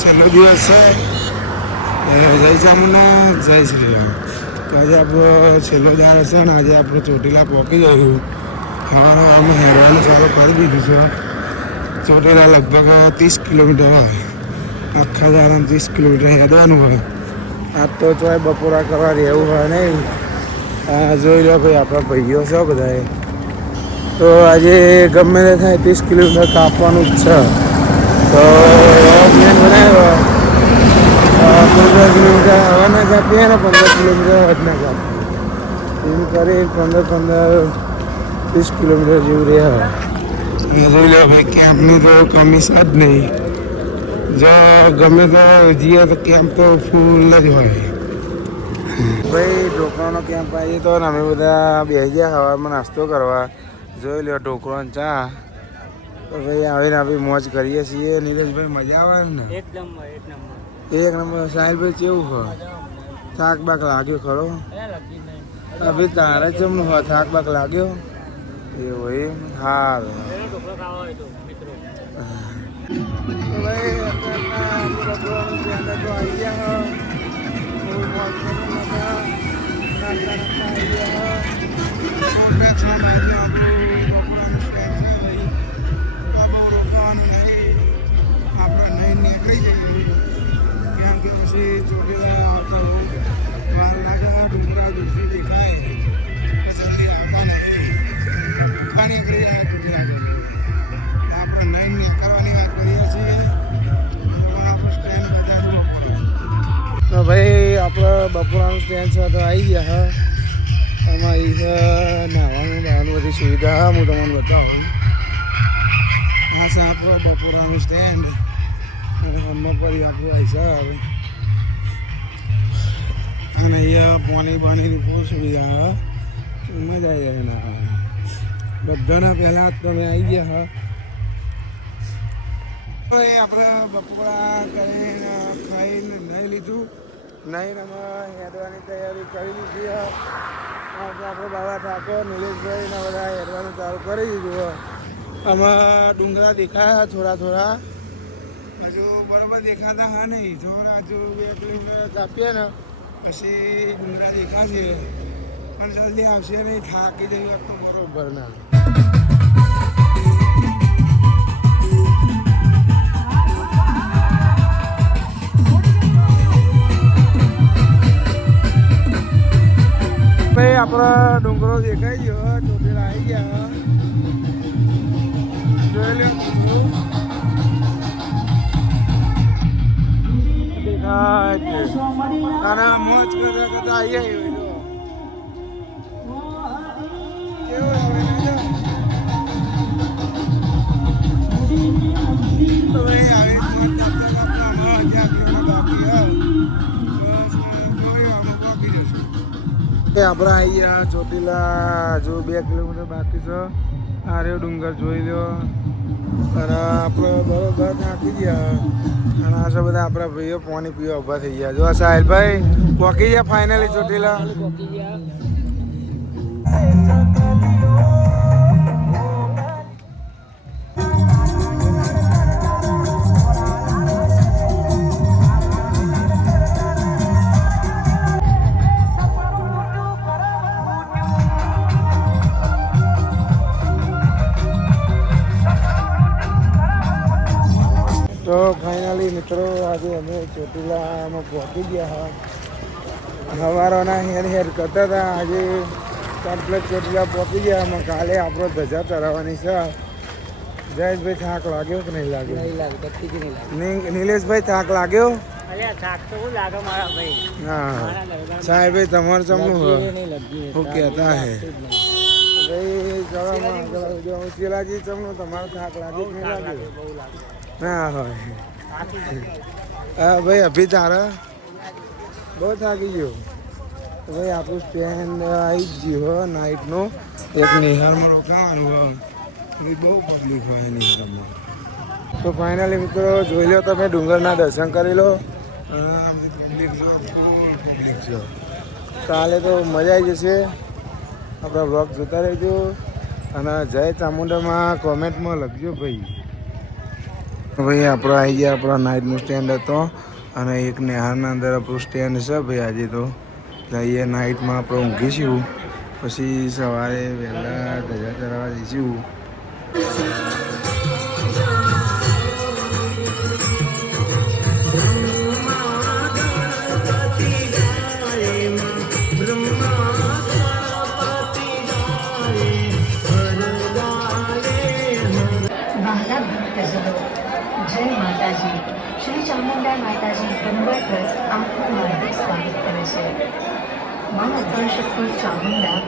છેલ્લો દિવસ છે જય ચામુંડા જય શ્રી રામ. તો આજે આપણો છેલ્લો દિવસ છે ને આજે આપણે ચોટીલા પહોંચી જયું. સવારે અમે હેરવાનું ચાલુ કરી દીધું છે. ચોટીલા લગભગ 30 કિલોમીટર હોય. આખા દાડામાં 30 કિલોમીટર હેડવાનું હોય. આજ તો ચોય બપોરા કરવા રહેવું હોય નહીં. જોઈ લો ભાઈ આપણા ભાઈઓ છે બધાએ. તો આજે ગમે તે થાય 30 કિલોમીટર કાપવાનું જ છે. તો પ્લેન બનાવ્યો 15 કિલોમીટર હવાના કાપીએ ને 15 કિલોમીટર હદના કાપીએ. એમ કરી 30 કિલોમીટર જેવું રહે. જોઈ લો ભાઈ કેમ્પની તો કમી છે જ નહીં. જો ગમે તો જઈએ તો કેમ્પ તો ફૂલ જ હોય. ભાઈ ઢોકળાનો કેમ્પ આવીએ તો અમે બધા બેસી ગયા સવારમાં નાસ્તો કરવા. જોઈ લો ઢોકળો ને ચા. તો ભાઈ આવીને આપણે મોજ કરીએ છીએ. નીરજભાઈ મજા આવે ને? એક નંબર. સાહેબભાઈ કેવું હોય? થાક બાક લાગ્યો ખરો? અભી તારે જમનું હોય થાક બાક લાગ્યો એવું એમ સારું. આપણે નહીં નીકળી જઈએ કેમ કે પછી ચોટીલા આવતા વાર લાગે. ડુંગરા દૂરથી દેખાય તો જલ્દી આવતા નથી. નીકળી જાય ચોટીલા જલ્દી. આપણે નહીં નીકળવાની વાત કરીએ છીએ. આપણે સ્ટેન્ડ બતાવી તો ભાઈ આપણે બપોરાનું સ્ટેન્ડ છે તો આવી ગયા હા. એમાં એ છે નાહવાનું બહારનું બધી સુવિધા હા. હું તમને બતાવું. આ છે આપણો બપોરાનું સ્ટેન્ડ. અને હમણાં પર આપણું આવી છે હવે. અને અહીંયા પાણી બાણીની ફૂલ સુવિધા હા. મજા આવી જાય નાહવાની. બધાના પહેલાં તમે આવી ગયા હા. આપણે બપોરા કરીને ખાઈને નહીં લીધું. નહીં અમે હેડવાની તૈયારી કરી દીધી હા. આપણે બાબા ઠાકોર નિલેશભાઈને બધા હેડવાનું ચાલુ કરી દીધું. આમાં ડુંગરા દેખાયા થોડા થોડા. હજુ બરાબર દેખાતા હા નહીં. થોડા હજુ 2 કિલોમીટર કાપીએ ને પછી ડુંગરા દેખાશે. પણ જલ્દી આવશે નહીં. થાકી જઈ વાત તો બરોબર ના. ભાઈ આપણો ડુંગરો દેખાઈ ગયો. ચોટીલા આવી ગયા. જોઈ લે દેખાય અને મોજ કરતા કરતા આવી આવ્યો. કેવું આવે તો ભાઈ આવી આપણે આવી ગયા ચોટીલા. હજુ 2 કિલોમીટર બાકી છે. આ રહ્યો ડુંગર જોઈ લો. અને આપણે બરોબર થાકી ગયા. અને આ બધા આપણા ભાઈઓ પાણી પીવા ઊભા થઈ ગયા. જો સાહેલભાઈ પહોંચી ગયા ફાઇનલી ચોટીલા. તો ફાઇનલી મિત્રો આજે અમે ચોટીલામાં પહોંચી ગયા હા. સવારોના હેર કરતા હતા. આજે કમ્પ્લેટ ચોટીલા પહોંચી ગયા. આમાં કાલે આપણો ધજા ચરાવવાની છે. જયેશભાઈ થાક લાગ્યો કે નહીં લાગ્યો? નહીં લાગ્યો. નિલેશભાઈ થાક લાગ્યો? થાક તો લાગે મારા ભાઈ. હા સાહેબભાઈ તમારે ચમનું શું કહેતા હે ભાઈ? શિલાજી ચમનું તમારો થાક લાગ્યો કે નહીં લાગ્યો? ના હોય. હા ભાઈ અભી તારા બહુ થાકી ગયો. ભાઈ આપણું સ્ટેન્ડ આવી જ ગયું હોય નાઇટનું. એક નિહારમાં રોકાવાનું હોય. બહુ પબ્લિક હોય નિહારમાં. તો ફાઇનલી મિત્રો જોઈ લો તમે ડુંગરના દર્શન કરી લો. પબ્લિક જો કાલે તો મજા આવી જશે. આપણા બ્લોગ જોતા રહેજો. અને જય ચામુંડામાં કોમેન્ટમાં લખજો ભાઈ. ભાઈ આપણે આવી ગયા આપણા નાઇટનું સ્ટેન્ડ હતો અને એક નેહારના અંદર આપણું સ્ટેન્ડ છે ભાઈ આજે તો જઈએ નાઇટમાં આપણે ઊંઘીશું પછી સવારે વહેલા ધજા ચરાવવા જઈશું. વહાલા ભક્તજનો, જય માતાજી. શ્રી ચામુંડા માતાજી ગંગા ટ્રસ્ટ આપનું હાર્દિક સ્વાગત કરે છે. મા આકર્ષક ચામુંડા